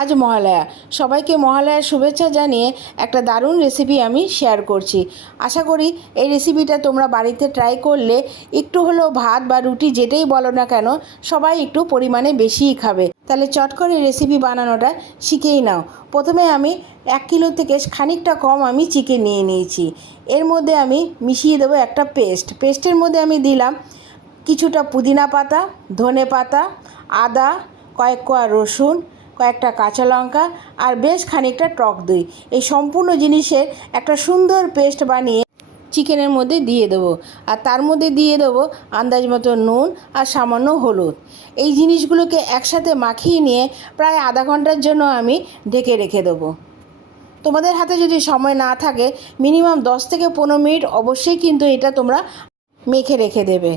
আজ মহালয়া, সবাইকে মহালয়ার শুভেচ্ছা জানিয়ে একটা দারুণ রেসিপি আমি শেয়ার করছি। আশা করি এই রেসিপিটা তোমরা বাড়িতে ট্রাই করলে একটু হলেও ভাত বা রুটি যেটাই বলো না কেন সবাই একটু পরিমাণে বেশিই খাবে। তাহলে চট করে রেসিপি বানানোটা শিখেই নাও। প্রথমে আমি 1 কিলো থেকে খানিকটা কম আমি চিকেন নিয়ে নিয়েছি। এর মধ্যে আমি মিশিয়ে দেবো একটা পেস্টের মধ্যে আমি দিলাম কিছুটা পুদিনা পাতা, ধনে পাতা, আদা, কয়েক কোয়া রসুন, কয়েকটা কাঁচা লঙ্কা আর বেশ খানিকটা টক দই। এই সম্পূর্ণ জিনিসের একটা সুন্দর পেস্ট বানিয়ে চিকেনের মধ্যে দিয়ে দেবো। আর তার মধ্যে দিয়ে দেবো আন্দাজ মতো নুন আর সামান্য হলুদ। এই জিনিসগুলোকে একসাথে মাখিয়ে নিয়ে প্রায় আধা ঘন্টার জন্য আমি ঢেকে রেখে দেবো। তোমাদের হাতে যদি সময় না থাকে মিনিমাম 10 থেকে 15 মিনিট অবশ্যই কিন্তু এটা তোমরা মেখে রেখে দেবে।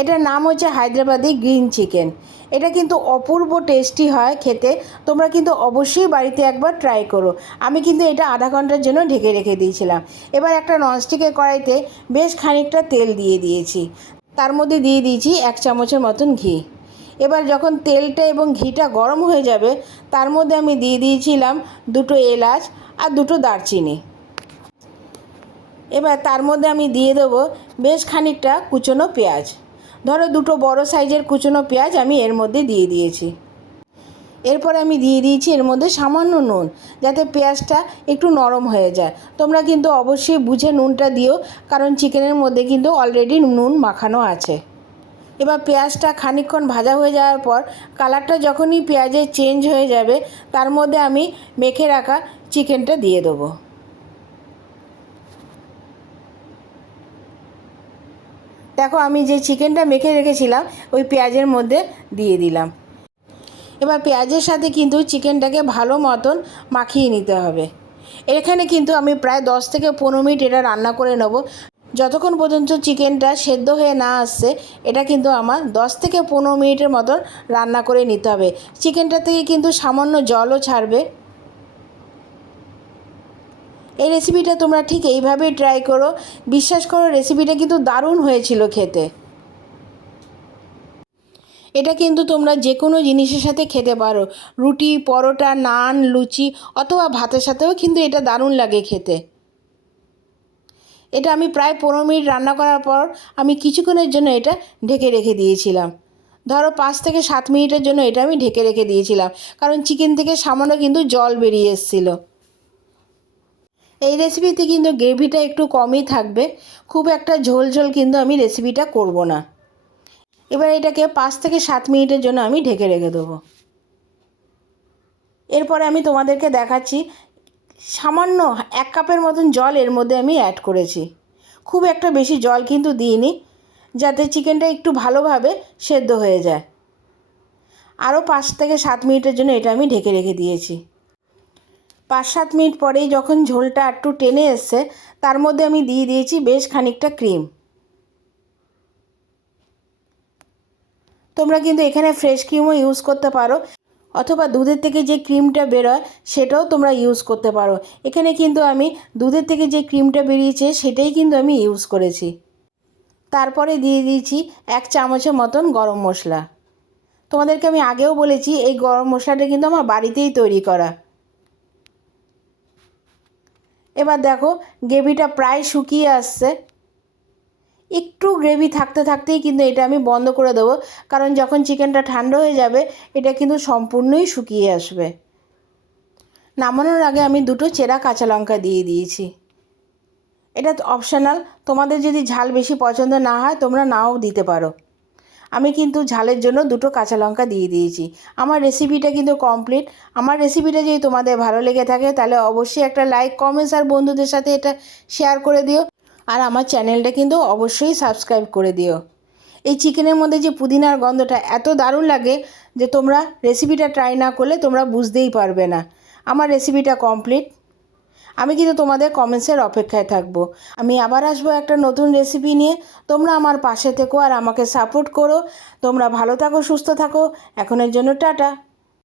এটার নাম হচ্ছে হায়দ্রাবাদি গ্রিন চিকেন। এটা কিন্তু অপূর্ব টেস্টি হয় খেতে। তোমরা কিন্তু অবশ্যই বাড়িতে একবার ট্রাই করো। আমি কিন্তু এটা আধা ঘন্টার জন্য ঢেকে রেখে দিয়েছিলাম। এবার একটা ননস্টিকের কড়াইতে বেশ খানিকটা তেল দিয়ে দিয়েছি। তার মধ্যে দিয়ে দিয়েছি 1 চামচের মতন ঘি। এবার যখন তেলটা এবং ঘিটা গরম হয়ে যাবে তার মধ্যে আমি দিয়ে দিয়েছিলাম 2টো এলাচ আর 2টো দারচিনি। এবার তার মধ্যে আমি দিয়ে দেবো বেশ খানিকটা কুচনো পেঁয়াজ। ধরো 2টো বড় সাইজের কুচনো পেঁয়াজ আমি এর মধ্যে দিয়ে দিয়েছি। এরপরে আমি দিয়ে দিয়েছি এর মধ্যে সামান্য নুন, যাতে পেঁয়াজটা একটু নরম হয়ে যায়। তোমরা কিন্তু অবশ্যই বুঝে নুনটা দিও, কারণ চিকেনের মধ্যে কিন্তু অলরেডি নুন মাখানো আছে। এবার পেঁয়াজটা খানিকক্ষণ ভাজা হয়ে যাওয়ার পর কালারটা যখনই পেঁয়াজের চেঞ্জ হয়ে যাবে তার মধ্যে আমি মেখে রাখা চিকেনটা দিয়ে দেবো। দেখো আমি যে চিকেনটা মেখে রেখেছিলাম ওই পেঁয়াজের মধ্যে দিয়ে দিলাম। এবার পেঁয়াজের সাথে কিন্তু চিকেনটাকে ভালো মতন মাখিয়ে নিতে হবে। এখানে কিন্তু আমি প্রায় 10 থেকে 15 মিনিট এটা রান্না করে নেব। যতক্ষণ পর্যন্ত চিকেনটা সেদ্ধ হয়ে না আসছে এটা কিন্তু আমার 10 থেকে 15 মিনিটের মতন রান্না করে নিতে হবে। চিকেনটা থেকে কিন্তু সামান্য জলও ছাড়বে। এই রেসিপিটা তোমরা ঠিক এইভাবেই ট্রাই করো। বিশ্বাস করো রেসিপিটা কিন্তু দারুণ হয়েছিল খেতে। এটা কিন্তু তোমরা যে কোনো জিনিসের সাথে খেতে পারো। রুটি, পরোটা, নান, লুচি অথবা ভাতের সাথেও কিন্তু এটা দারুণ লাগে খেতে। এটা আমি প্রায় 15 মিনিট রান্না করার পর আমি কিছুক্ষণের জন্য এটা ঢেকে রেখে দিয়েছিলাম। ধরো 5 থেকে 7 মিনিটের জন্য এটা আমি ঢেকে রেখে দিয়েছিলাম, কারণ চিকেন থেকে সামান্য কিন্তু জল বেরিয়ে এসেছিলো। এই রেসিপিতে কিন্তু গ্রেভিটা একটু কমই থাকবে, খুব একটা ঝোল ঝোল কিন্তু আমি রেসিপিটা করব না। এবার এটাকে 5 থেকে 7 মিনিটের জন্য আমি ঢেকে রেখে দেবো। এরপরে আমি তোমাদেরকে দেখাচ্ছি সামান্য 1 কাপের মতন জল এর মধ্যে আমি অ্যাড করেছি। খুব একটা বেশি জল কিন্তু দিইনি, যাতে চিকেনটা একটু ভালোভাবে সেদ্ধ হয়ে যায়। আরও 5 থেকে 7 মিনিটের জন্য এটা আমি ঢেকে রেখে দিয়েছি। 5-7 মিনিট পরেই যখন ঝোলটা একটু টেনে এসছে তার মধ্যে আমি দিয়ে দিয়েছি বেশ খানিকটা ক্রিম। তোমরা কিন্তু এখানে ফ্রেশ ক্রিমও ইউজ করতে পারো, অথবা দুধের থেকে যে ক্রিমটা বেরোয় সেটাও তোমরা ইউজ করতে পারো। এখানে কিন্তু আমি দুধের থেকে যে ক্রিমটা বেরিয়েছে সেটাই কিন্তু আমি ইউজ করেছি। তারপরে দিয়ে দিয়েছি 1 চামচের মতন গরম মশলা। তোমাদেরকে আমি আগেও বলেছি এই গরম মশলাটা কিন্তু আমার বাড়িতেই তৈরি করা। এবার দেখো গ্রেভিটা প্রায় শুকিয়ে আসছে। একটু গ্রেভি থাকতে থাকতেই কিন্তু এটা আমি বন্ধ করে দেবো, কারণ যখন চিকেনটা ঠান্ডা হয়ে যাবে এটা কিন্তু সম্পূর্ণই শুকিয়ে আসবে। নামানোর আগে আমি 2টো চেরা কাঁচা লঙ্কা দিয়ে দিয়েছি। এটা অপশনাল, তোমাদের যদি ঝাল বেশি পছন্দ না হয় তোমরা নাও দিতে পারো। আমি কিন্তু ঝালের জন্য 2টো কাঁচা লঙ্কা দিয়ে দিয়েছি। আমার রেসিপিটা কিন্তু কমপ্লিট। আমার রেসিপিটা যদি তোমাদের ভালো লেগে থাকে তাহলে অবশ্যই একটা লাইক, কমেন্টস আর বন্ধুদের সাথে এটা শেয়ার করে দিও। আর আমার চ্যানেলটা কিন্তু অবশ্যই সাবস্ক্রাইব করে দিও। এই চিকেনের মধ্যে যে পুদিনার গন্ধটা এত দারুণ লাগে যে তোমরা রেসিপিটা ট্রাই না করলে তোমরা বুঝতেই পারবে না। আমার রেসিপিটা কমপ্লিট। আমি কিন্তু তোমাদের কমেন্টসের অপেক্ষায় থাকবো। আমি আবার আসবো একটা নতুন রেসিপি নিয়ে। তোমরা আমার পাশে থেকো আর আমাকে সাপোর্ট করো। তোমরা ভালো থাকো, সুস্থ থাকো। এখনের জন্য টাটা।